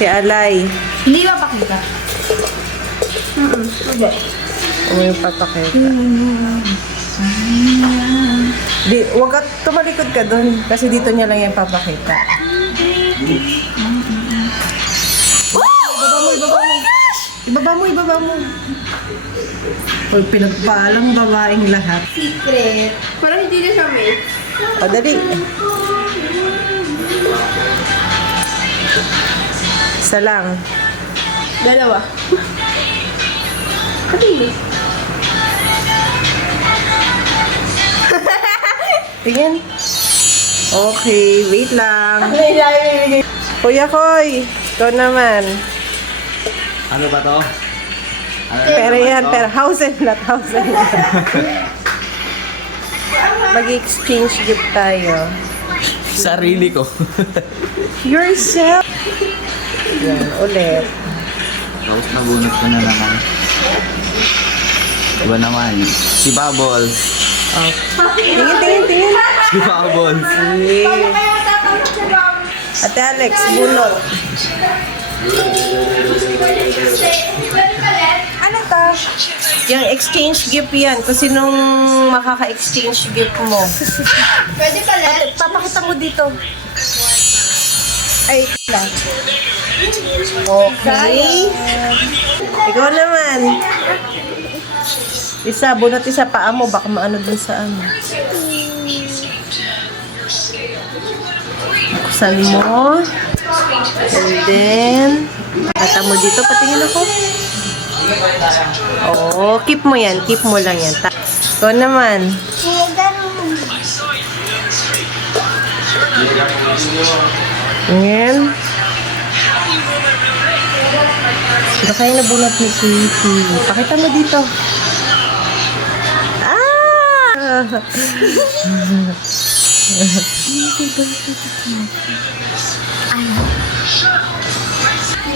Si Alay. Hindi ba pakita? Hindi. Ano yung papakita? Huwag ka, tumalikod ka doon. Kasi dito niya lang yung papakita. Ibaba mo, ibaba mo. Uy, pinagpalang babaeng lahat. Secret. Parang hindi na siya may. O, dali. Isa lang. Dalawa. Kanino? Tingin. Okay, wait lang. Ano yung bibigay? Kuya Koy, ikaw naman. Ano ba to? Pero yan, pero house and lot, house and lot. Mag-exchange gift tayo. Sarili ko. Yourself. Yan, ulit. Tapos nabunot ko na naman. Iba naman. Si Bubbles. Oh. Tingin. Si Bubbles. Yeah. Kaya matatanong si Mom. Ate Alex, bunot. Ano to? Yung exchange gift yan. Kung sinong makaka-exchange gift mo. Pwede pala. Papakita mo dito. Ay, lang. Okay. Ikaw naman. Isa, bunot isa paa mo. Baka maano dun sa ano. Buksan mo. And then, kata mo dito. Patingin ako. Oo, keep mo yan. Keep mo lang yan. Ikaw naman. Ngayon. Ito kayo nabunot ni Kitty. Pakita mo dito. Ah!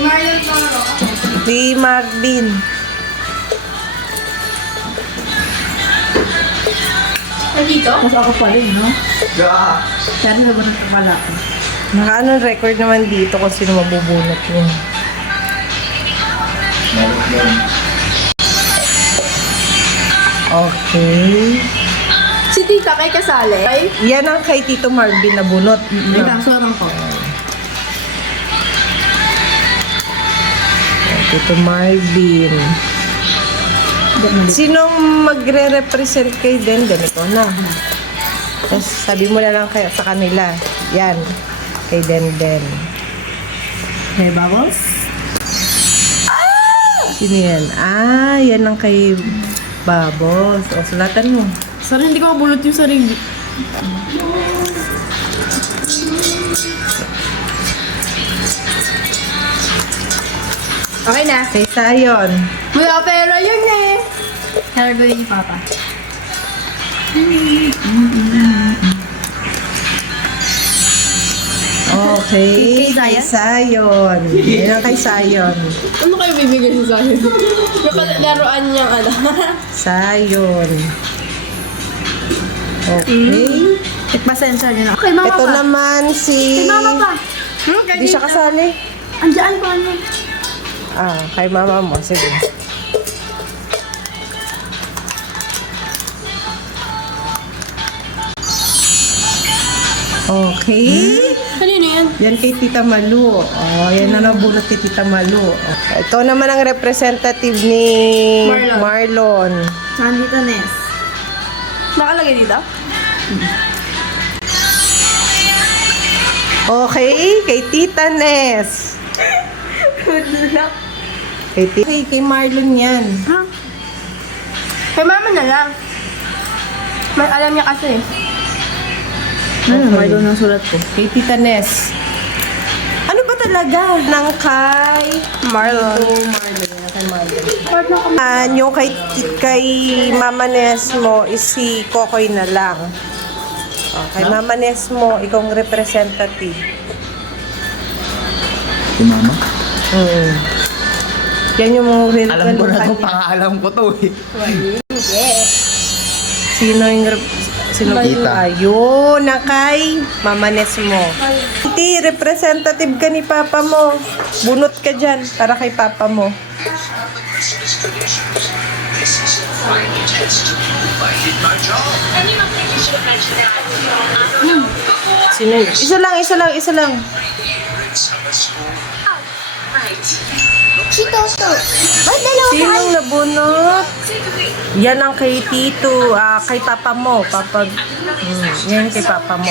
Marion Toro. Si Marvin. Nandito? Mas ako pa rin, no? Kaya na ba nagkakala ko? Nakaano record naman dito kung sino mabubunot mo. Okay. Si Tita kay kasali. Ay? Yan ang kay Tito Marvin na bunot. Wait lang, suwatan ko. Tito Marvin. Sinong magre-represent kay Denden? Ikaw na. Tapos sabi mo na lang kayo sa kanila. Yan. Kay Denden. May bubbles? Sino yan? Ah, yan ang kay Babos. O, sulatan mo. Sorry, hindi ko mabulot yung sarili. Okay na. Kay Sayon. Wala pero yun eh. Happy birthday ni Papa. Okay. Kay Kay Sayon. Yan ang kay Sayon. Ano kayo bibigay sa akin? Yung laruan niyang ano. Sayon. Okay. Pasensya niyo na. Okay, mama Ito pa. naman si... Kay mama pa. Hindi siya kasali. Andiyan pa ano? Ah, kay mama mo. Sige. Okay. Kanino yan? Yan kay Tita Malu. Oh, yan na nabunot kay Tita Malu. Oh. Ikaw naman ang representative ni Marlon. Marlon. Saan dito, Ness? Nakalagay dito? Okay, kay Tita Ness. Good luck. Kay Marlon yan. Ha? Kay mama na lang. May alam niya kasi. Ano, may doon ang sulat ko. Kay Tita Ness. Ano ba talaga? Nang kay Marlon. Marlon. Yan kay Marlon. Yung kay Mama Ness mo is si Kokoy na lang. Oh, kay Mama Ness mo, ikaw ang representative. Si Mama? Yan yung Alam ko na itong pangalan ko to eh. Sino yung Sino Tita. Ayun, na kay Mama Nes mo. Hindi, representative ka ni Papa mo. Bunot ka dyan para kay Papa mo. Sino yun? Isa lang, isa lang, isa lang. Si Toto. Ba't dalawa Sinong nabunot? Yan ang kay Tito, kay Papa mo. Yan kay Papa mo.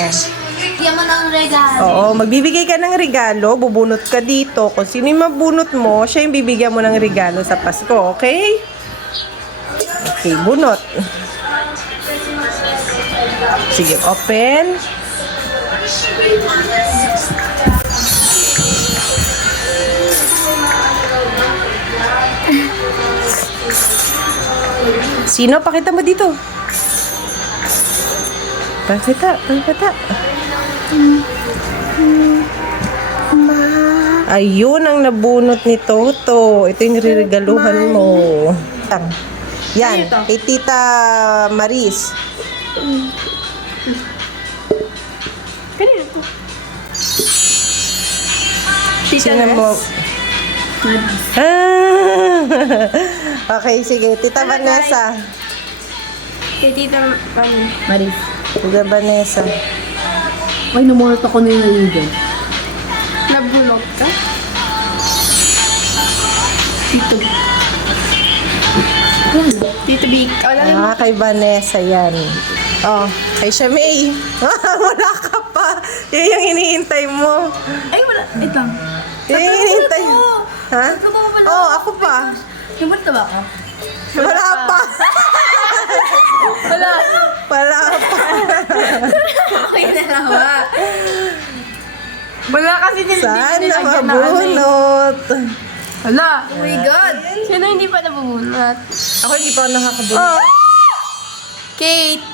Bigyan mo ng regalo. Oo, magbibigay ka ng regalo, bubunot ka dito. Kung sino yung mabunot mo, siya yung bibigyan mo ng regalo sa Pasko, okay? Okay, bunot. Sige, open. Sino? Pakita mo dito. Pakita, pakita. Ayun ang nabunot ni Toto. Ito yung riregaluhan mo. Yan, kay Tita Maris. Kanina to. Tita Sino Nes. mo? Okay, sige. Tita Vanessa. Kay Tita Maris. Tita Vanessa. Ay, namulot ako na yung naligan. Nabulog ka? Tito. Tito Big. Kay Vanessa yan. Oh, kay Shamay. Wala ka pa. Yan yung hinihintay mo. Ay, wala. Ito. Yan yung hinihintay. Ha? Oh, ako pa. Nabulog ba ka? Wala pa. Wala. Wala pa. Okay na lang ba? Wala kasi Sana mabunot. Wala. Oh my God. Sino hindi pa nabubunot? Ako hindi pa ako nakakabunot. Kate.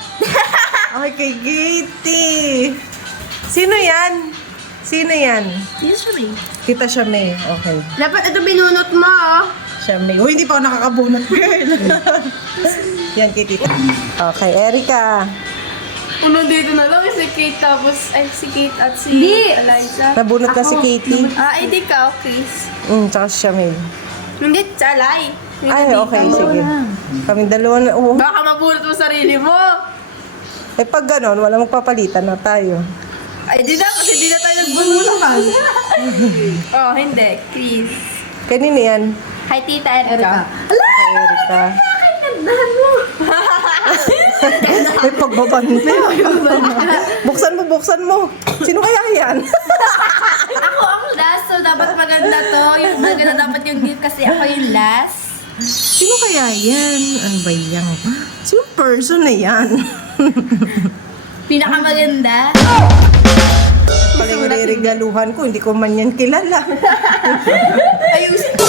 Okay, kay Katie. Sino yan? Sino yan? Yes, Shamay. Kita Shamay. Okay. Dapat ito binunot mo, oh. Shamay. Uy, hindi pa ako nakakabunot, girl. Yan, kay Tita. Okay, Erica. Uno dito na lang si Kate tapos, ay si Kate at si Eliza. Nabunot na si Katie. Hindi ka, okay. Tsaka si Shamay. Hindi, salay. Ay, okay, sige. Kaming dalawa na. Oh. Baka mabunot mo sarili mo. Eh, pag ganon, wala magpapalitan na tayo. Ay, di na, kasi di na tayo nagbunutan. Oh, hindi. Chris. Kanino yan? Hi, Tita Erica. Kay Erica. Ay, pagbabante. Buksan mo. Sino kaya yan? Ako ang last, so dapat maganda to. Yung maganda dapat yung gift kasi ako yung last. Sino kaya yan? Ano ba yan? Sino person na yan? Pinakamaganda. Pag regaluhan ko, hindi ko man yan kilala. Ayusin ko.